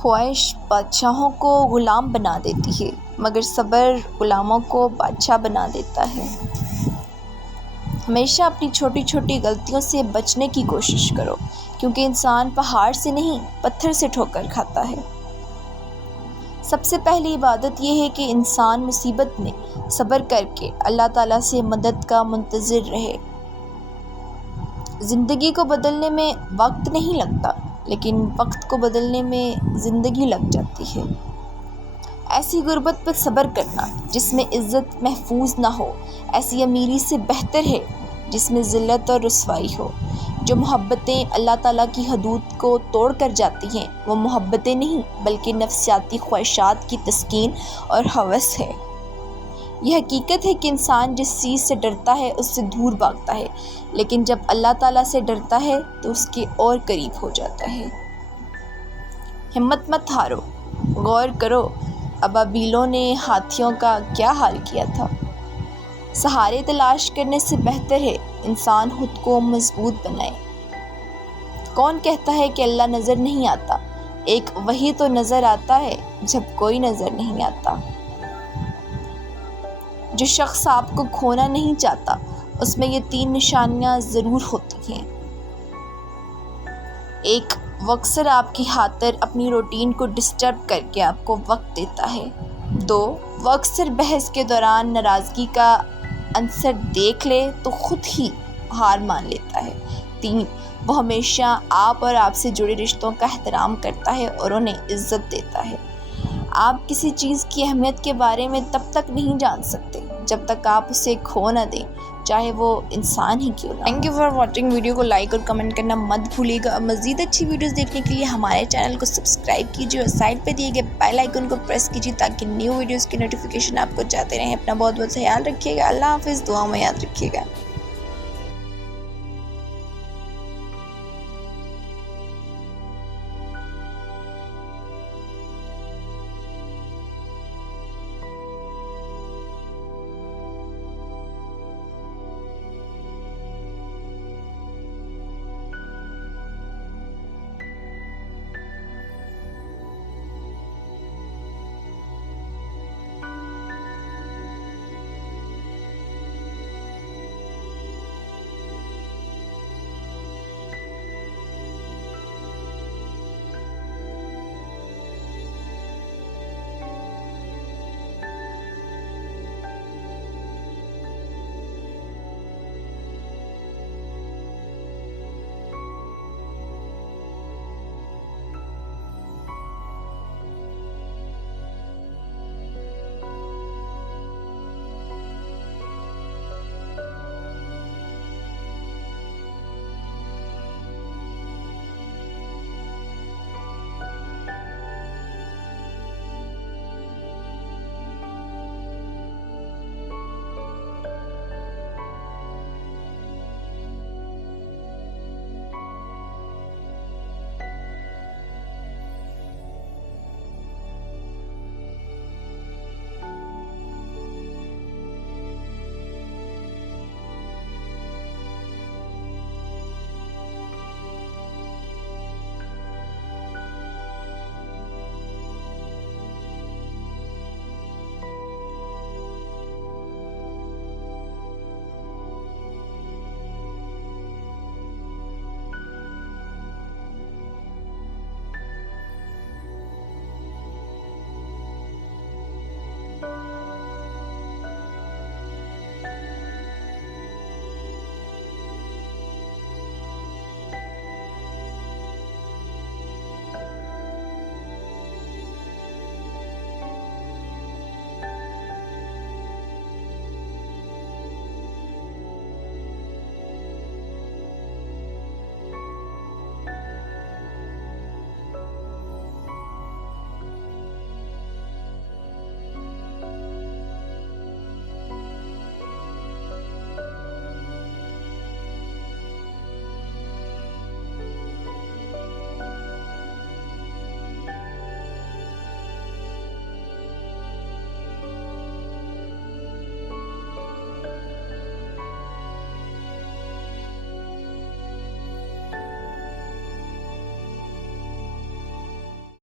خواہش بادشاہوں کو غلام بنا دیتی ہے، مگر صبر غلاموں کو بادشاہ بنا دیتا ہے۔ ہمیشہ اپنی چھوٹی چھوٹی غلطیوں سے بچنے کی کوشش کرو، کیونکہ انسان پہاڑ سے نہیں پتھر سے ٹھوکر کھاتا ہے۔ سب سے پہلی عبادت یہ ہے کہ انسان مصیبت میں صبر کر کے اللہ تعالیٰ سے مدد کا منتظر رہے۔ زندگی کو بدلنے میں وقت نہیں لگتا، لیکن وقت کو بدلنے میں زندگی لگ جاتی ہے۔ ایسی غربت پر صبر کرنا جس میں عزت محفوظ نہ ہو، ایسی امیری سے بہتر ہے جس میں ذلت اور رسوائی ہو۔ جو محبتیں اللہ تعالیٰ کی حدود کو توڑ کر جاتی ہیں، وہ محبتیں نہیں بلکہ نفسیاتی خواہشات کی تسکین اور ہوس ہے۔ یہ حقیقت ہے کہ انسان جس چیز سے ڈرتا ہے اس سے دور بھاگتا ہے، لیکن جب اللہ تعالیٰ سے ڈرتا ہے تو اس کے اور قریب ہو جاتا ہے۔ ہمت مت ہارو، غور کرو ابابیلوں نے ہاتھیوں کا کیا حال کیا تھا۔ سہارے تلاش کرنے سے بہتر ہے انسان خود کو مضبوط بنائے۔ کون کہتا ہے کہ اللہ نظر نہیں آتا؟ ایک وہی تو نظر آتا ہے جب کوئی نظر نہیں آتا۔ جو شخص آپ کو کھونا نہیں چاہتا اس میں یہ 3 نشانیاں ضرور ہوتی ہیں۔ 1، وہ اکثر آپ کی خاطر اپنی روٹین کو ڈسٹرب کر کے آپ کو وقت دیتا ہے۔ 2، وہ اکثر بحث کے دوران ناراضگی کا عنصر دیکھ لے تو خود ہی ہار مان لیتا ہے۔ 3، وہ ہمیشہ آپ اور آپ سے جڑے رشتوں کا احترام کرتا ہے اور انہیں عزت دیتا ہے۔ آپ کسی چیز کی اہمیت کے بارے میں تب تک نہیں جان سکتے جب تک آپ اسے کھو نہ دیں، چاہے وہ انسان ہی کیوں نہ ہو۔ Thank you for watching. Video کو لائک اور کمنٹ کرنا مت بھولیے گا۔ مزید اچھی ویڈیوز دیکھنے کے لیے ہمارے چینل کو سبسکرائب کیجیے اور سائڈ پہ دیے گئے بیل آئیکن کو پریس کیجیے تاکہ نیو ویڈیوز کی نوٹیفیکیشن آپ کو جاتے رہیں۔ اپنا بہت بہت خیال رکھیے گا۔ اللہ حافظ۔ دعا میں یاد رکھیے گا۔